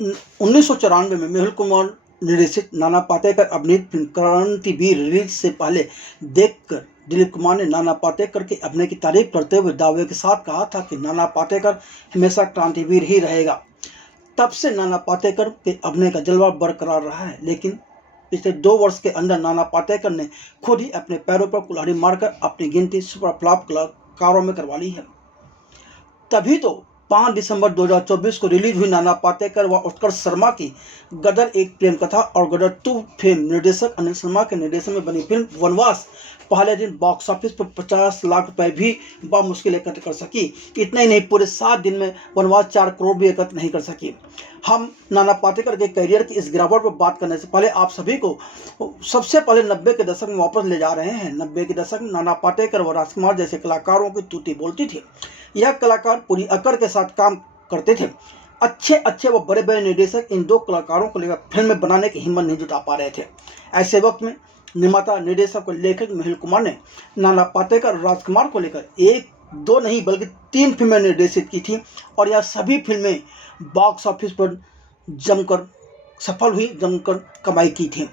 1994 में मेहुल कुमार निर्देशित नाना पाटेकर अभिनीत फिल्म क्रांतिवीर रिलीज से पहले देखकर दिलीप कुमार ने नाना पाटेकर के अभिनय की तारीफ करते हुए दावे के साथ कहा था कि नाना पाटेकर हमेशा क्रांतिवीर ही रहेगा। तब से नाना पाटेकर के अभिनय का जलवा बरकरार रहा है, लेकिन पिछले 2 वर्ष के अंदर नाना पाटेकर ने खुद ही अपने पैरों पर कुल्हाड़ी मारकर अपनी गिनती सुपर फ्लॉप कलाकारों में करवा ली है। तभी तो 5 दिसंबर 2024 को रिलीज हुई नाना पाटेकर व उत्कर्ष शर्मा की गदर एक प्रेम कथा और गदर 2 फिल्म निर्देशक अनिल शर्मा के निर्देशन में बनी फिल्म वनवास पहले दिन बॉक्स ऑफिस पर 50 लाख रुपए भी बामुश्किल एकत्र कर सकी। इतना ही नहीं, पूरे 7 दिन में वनवास 4 करोड़ भी एकत्र नहीं कर सकी। हम नाना पाटेकर के करियर की इस गिरावट पर बात करने से पहले आप सभी को सबसे पहले 90 के दशक में वापस ले जा रहे हैं। 90 के दशक में नाना पाटेकर व राजकुमार जैसे कलाकारों की तूती बोलती थी। यह कलाकार पूरी अकड़ के साथ काम करते थे। अच्छे व बड़े बड़े निर्देशक इन 2 कलाकारों को लेकर फिल्में बनाने की हिम्मत नहीं जुटा पा रहे थे। ऐसे वक्त में निर्माता, निर्देशक और लेखक मेहुल कुमार ने नाना पाटेकर और राजकुमार को लेकर 1-2 नहीं बल्कि 3 फिल्में निर्देशित की थी और यह सभी फिल्में बॉक्स ऑफिस पर जमकर सफल हुई, जमकर कमाई की थी।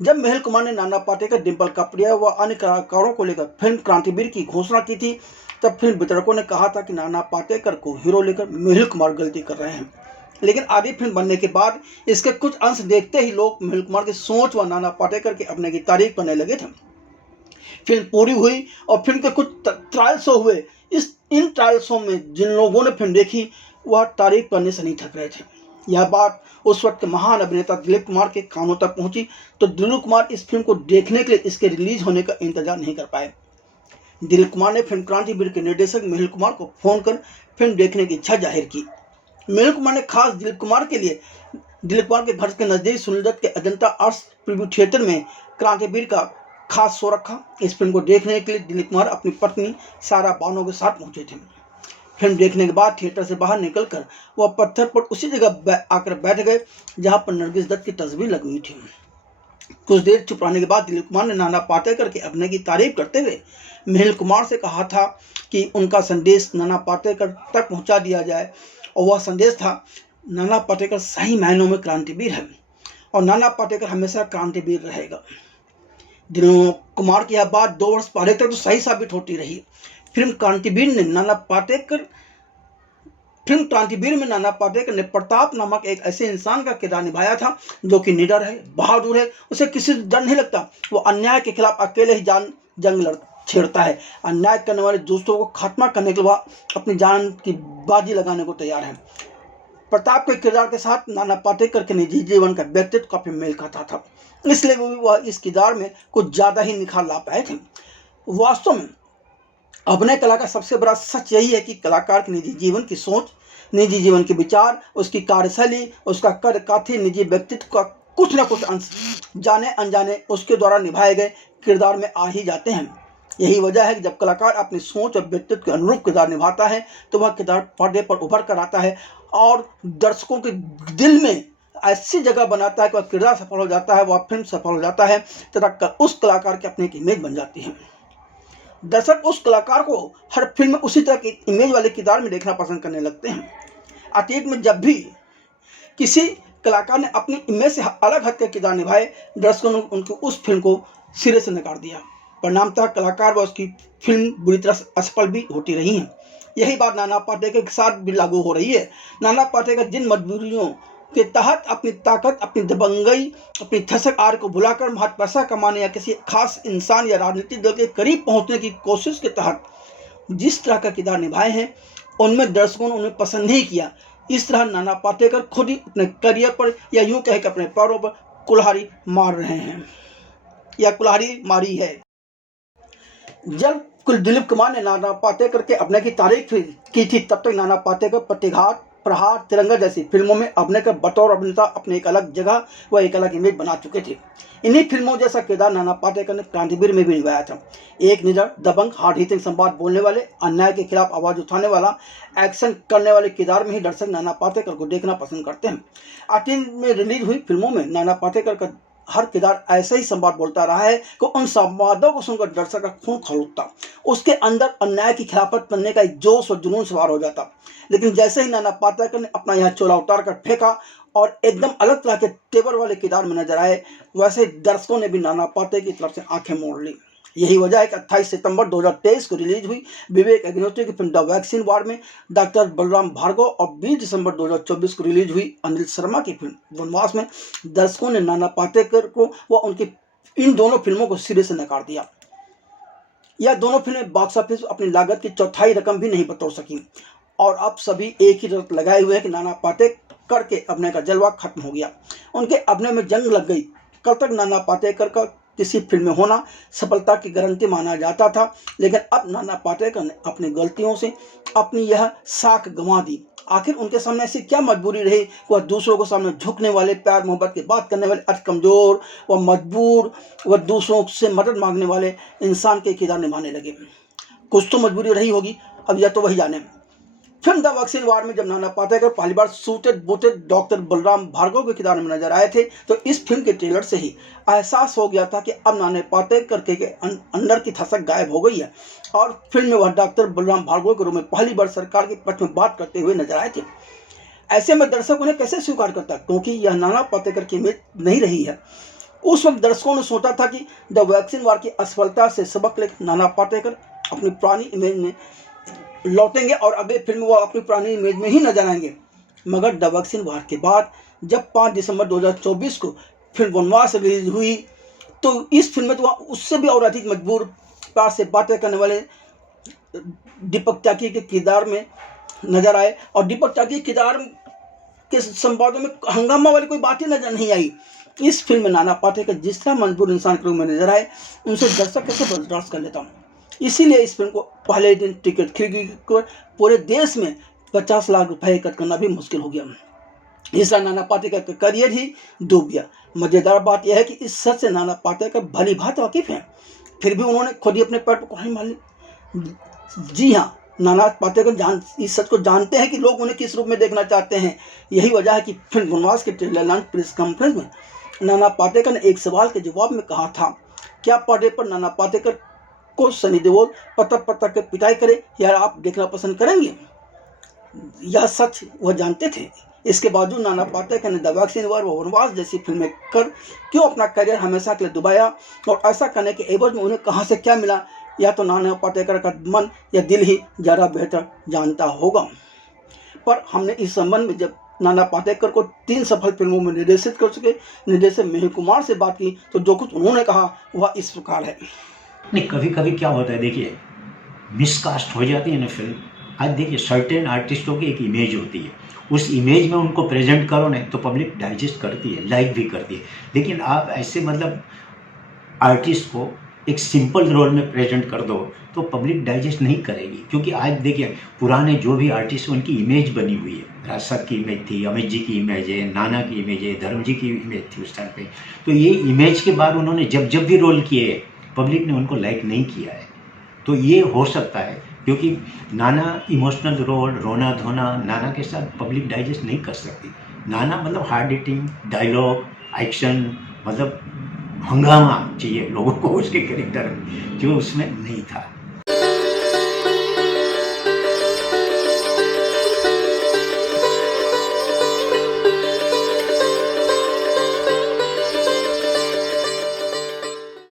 जब मेहुल कुमार ने नाना पाटेकर, डिम्पल कपाड़िया व अन्य कलाकारों को लेकर फिल्म क्रांतिवीर की घोषणा की थी, तब फिल्म वितरकों ने कहा था कि नाना पाटेकर को हीरो लेकर मेहुल कुमार गलती कर रहे हैं। लेकिन आधी फिल्म बनने के बाद इसके कुछ अंश देखते ही लोग मेहुल कुमार की सोच व नाना पाटेकर के अपने की तारीफ करने लगे थे। फिल्म पूरी हुई और फिल्म के कुछ ट्रायल शो हुए। इन ट्रायल शो में जिन लोगों ने फिल्म देखी वह तारीफ करने से नहीं थक रहे थे। यह बात उस वक्त के महान अभिनेता दिलीप कुमार के कानों तक पहुंची तो दिलीप कुमार इस फिल्म को देखने के लिए इसके रिलीज होने का इंतजार नहीं कर पाए। दिलीप कुमार ने फिल्म क्रांतिवीर के निर्देशक मेहुल कुमार को फोन कर फिल्म देखने की इच्छा जाहिर की। मेहुल कुमार ने खास दिलीप कुमार के लिए दिलीप कुमार के घर के नजदीक सुनील के अजंता आर्ट्स प्रीव्यू थिएटर में क्रांतिवीर का खास शो रखा। इस फिल्म को देखने के लिए दिलीप कुमार अपनी पत्नी सारा बानो के साथ पहुंचे थे। फिल्म देखने के बाद थिएटर से बाहर निकलकर वह पत्थर पर उसी जगह आकर बैठ गए जहां पर नरगिस दत्त की तस्वीर लगी हुई थी। कुछ देर चुप रहने के बाद दिलीप कुमार ने नाना पाटेकर के अभिनय की तारीफ करते हुए मेहुल कुमार से कहा था कि उनका संदेश नाना पाटेकर तक पहुंचा दिया जाए और वह संदेश था, नाना पाटेकर सही मायनों में क्रांतिवीर है और नाना पाटेकर हमेशा क्रांतिवीर रहेगा। दिलीप कुमार की यह बात 2 वर्ष पहले तक तो सही साबित होती रही। फिल्म क्रांतिवीर में नाना पाटेकर ने प्रताप नामक एक ऐसे इंसान का किरदार निभाया था जो कि निडर है, बहादुर है, उसे किसी से डर नहीं लगता। वो अन्याय के खिलाफ अकेले ही जंग छेड़ता है। अन्याय करने वाले दोस्तों को खात्मा करने के लिए वह अपनी जान की बाजी लगाने को तैयार है। प्रताप के किरदार के साथ नाना पाटेकर के निजी जीवन का व्यक्तित्व काफी मेल खाता था, इसलिए वह इस किरदार में कुछ ज्यादा ही निखार ला पाए थे। वास्तव में अभिनय कला का सबसे बड़ा सच यही है कि कलाकार के निजी जीवन की सोच, निजी जीवन के विचार, उसकी कार्यशैली, उसका कद काठी, निजी व्यक्तित्व का कुछ न कुछ अंश जाने अनजाने उसके द्वारा निभाए गए किरदार में आ ही जाते हैं। यही वजह है कि जब कलाकार अपनी सोच और व्यक्तित्व के अनुरूप किरदार निभाता है तो वह किरदार पर्दे पर उभर कर आता है और दर्शकों के दिल में ऐसी जगह बनाता है कि वह किरदार सफल हो जाता है, वह फिल्म सफल हो जाता है तथा उस कलाकार की अपनी एक इमेज बन जाती है। दर्शक उस कलाकार को हर फिल्म में उसी तरह की इमेज वाले किरदार में देखना पसंद करने लगते हैं। अतीत में जब भी किसी कलाकार ने अपनी इमेज से अलग हटकर किरदार निभाए, दर्शकों ने उनकी उस फिल्म को सिरे से नकार दिया। परिणामतः कलाकार व उसकी फिल्म बुरी तरह असफल भी होती रही है। यही बात नाना पाटेकर के साथ भी लागू हो रही है। नाना पाटेकर जिन मजबूरियों के तहत अपनी ताकत, अपनी दबंगई, अपनी थसक आर को भुलाकर महज पैसा कमाने या किसी खास इंसान या राजनीतिक दल के करीब पहुंचने की कोशिश के तहत जिस तरह का किरदार निभाए हैं, उनमें दर्शकों ने उन्हें पसंद नहीं किया। इस तरह नाना पाटेकर खुद ही अपने करियर पर या यूं कह के अपने पैरों पर कुल्हाड़ी मार रहे हैं या कुल्हाड़ी मारी है। जब दिलीप कुमार ने नाना पाटेकर के अभिनय की तारीफ की थी, तब तक नाना पाटेकर प्रतिघात, प्रहार, तिरंगा जैसी फिल्मों में अभिनय कर बतौर अभिनेता अपने एक अलग जगह व एक अलग इमेज बना चुके थे। इन्हीं फिल्मों जैसा किरदार नाना पाटेकर ने क्रांतिवीर में भी निभाया था। एक निडर, दबंग, हार्ड हिटिंग संवाद बोलने वाले, अन्याय के खिलाफ आवाज उठाने वाला, एक्शन करने वाले किरदार में ही दर्शक नाना पाटेकर को देखना पसंद करते हैं। अतीत में रिलीज हुई फिल्मों में नाना पाटेकर का हर किरदार ऐसा ही संवाद बोलता रहा है कि उन संवादों को सुनकर दर्शक का खून खौलता, उसके अंदर अन्याय की खिलाफत करने का एक जोश और जुनून सवार हो जाता। लेकिन जैसे ही नाना पाटेकर ने अपना यह चोला उतार कर फेंका, और एकदम अलग तरह के तेवर वाले किरदार में नजर आए, वैसे दर्शकों ने भी नाना पाटेकर की तरफ से आंखें मोड़ ली। यही वजह है कि 28 सितंबर 2023 को रिलीज हुई विवेक अग्निहोत्री की फिल्म द वैक्सीन वार में डॉक्टर बलराम भार्गव और 20 दिसंबर 2024 को रिलीज हुई अनिल शर्मा की फिल्म वनवास में दर्शकों ने नाना पाटेकर को व उनकी इन दोनों फिल्मों को सिरे से नकार दिया। यह दोनों फिल्में बॉक्स ऑफिस अपनी लागत की चौथाई रकम भी नहीं बटोर सकी और अब सभी एक ही रट लगाए हुए हैं कि नाना पाटेकर के अभिनय का जलवा खत्म हो गया, उनके अभिनय में जंग लग गई। कल तक नाना पाटेकर का किसी फिल्म में होना सफलता की गारंटी माना जाता था, लेकिन अब नाना पाटेकर ने अपनी गलतियों से अपनी यह साख गंवा दी। आखिर उनके सामने ऐसी क्या मजबूरी रही वह दूसरों को सामने झुकने वाले, प्यार मोहब्बत की बात करने वाले, अति कमजोर व मजबूर व दूसरों से मदद मांगने वाले इंसान के किरदार निभाने लगे। कुछ तो मजबूरी रही होगी, अब यह तो वही जाने। फिल्म द वैक्सीन वार में जब नाना पाटेकर पहली बार suited booted doctor Balram Bhargava के किरदार में नजर आए थे तो इस फिल्म के ट्रेलर से ही एहसास हो गया था कि अब नाना पाटेकर के अंदर की थसक गायब हो गई है और फिल्म में वह डॉक्टर बलराम भार्गव के रूप में पहली बार सरकार के पक्ष में बात करते हुए नजर आए थे। ऐसे में दर्शक उन्हें कैसे स्वीकार करता, क्योंकि यह नाना पाटेकर की इमेज नहीं रही है। उस वक्त दर्शकों ने सोचा था कि द वैक्सीन वार की असफलता से सबक लेकर नाना पाटेकर अपनी पुरानी इमेज में लौटेंगे और अगले फिल्म वो अपनी पुरानी इमेज में ही नजर आएंगे। मगर द वैक्सीन वार के बाद जब 5 दिसंबर 2024 को फिल्म वनवास रिलीज हुई तो इस फिल्म में तो उससे भी और अधिक मजबूर, प्यार से बातें करने वाले दीपक त्यागी के किरदार में नजर आए और दीपक त्यागी के किरदार के संवादों में हंगामा वाली कोई बात ही नजर नहीं आई। इस फिल्म में नाना पाटेकर जिस तरह मजबूर इंसान के रूप में नजर आए उनसे दर्शक कैसे बर्दाश्त कर लेता हूँ। इसीलिए इस फिल्म को पहले दिन टिकट खरीदी पूरे देश में 50 लाख रुपए एकत्र करना भी मुश्किल हो गया। इसलिए नाना पाटेकर का करियर ही डूब गया। मजेदार बात यह है कि इस सच से नाना पाटेकर भली भांति वाकिफ हैं, फिर भी उन्होंने खुद ही अपने पैर पर कुल्हाड़ी मार ली। जी हाँ, नाना पाटेकर इस सच को जानते हैं कि लोग उन्हें किस रूप में देखना चाहते हैं। यही वजह है कि फिल्म वनवास के ट्रेलर लॉन्च प्रेस कॉन्फ्रेंस में नाना पाटेकर ने एक सवाल के जवाब में कहा था, क्या पर्दे पर नाना पाटेकर को सनी देओल पत्थर के पिटाई करे या आप देखना पसंद करेंगे? यह सच वह जानते थे। इसके बावजूद नाना पाटेकर ने द वैक्सीन वार व वनवास जैसी फिल्में कर क्यों अपना करियर हमेशा के लिए डुबाया और ऐसा करने के एवज में उन्हें कहां से क्या मिला, या तो नाना पाटेकर का मन या दिल ही ज़्यादा बेहतर जानता होगा। पर हमने इस संबंध में जब नाना पाटेकर को 3 सफल फिल्मों में निर्देशित कर चुके निर्देशक मिहिर कुमार से बात की तो जो कुछ उन्होंने कहा वह इस प्रकार है। नहीं, कभी कभी क्या होता है, देखिए मिसकास्ट हो जाती है ना फिल्म। आज देखिए सर्टेन आर्टिस्टों की एक इमेज होती है, उस इमेज में उनको प्रेजेंट करो ना तो पब्लिक डाइजेस्ट करती है, लाइक भी करती है। लेकिन आप ऐसे मतलब आर्टिस्ट को एक सिंपल रोल में प्रेजेंट कर दो तो पब्लिक डाइजेस्ट नहीं करेगी। क्योंकि आज देखिए पुराने जो भी आर्टिस्ट उनकी इमेज बनी हुई है, राज साहब की इमेज थी, अमित जी की इमेज है, नाना की इमेज है, धर्म जी की इमेज थी उस टाइम पे। तो ये इमेज के बाद उन्होंने जब भी रोल किए पब्लिक ने उनको लाइक नहीं किया है। तो ये हो सकता है क्योंकि नाना इमोशनल रोल, रोना धोना नाना के साथ पब्लिक डाइजेस्ट नहीं कर सकती। नाना मतलब हार्ड हिटिंग डायलॉग, एक्शन, मतलब हंगामा चाहिए लोगों को उसके कैरेक्टर में, जो उसमें नहीं था।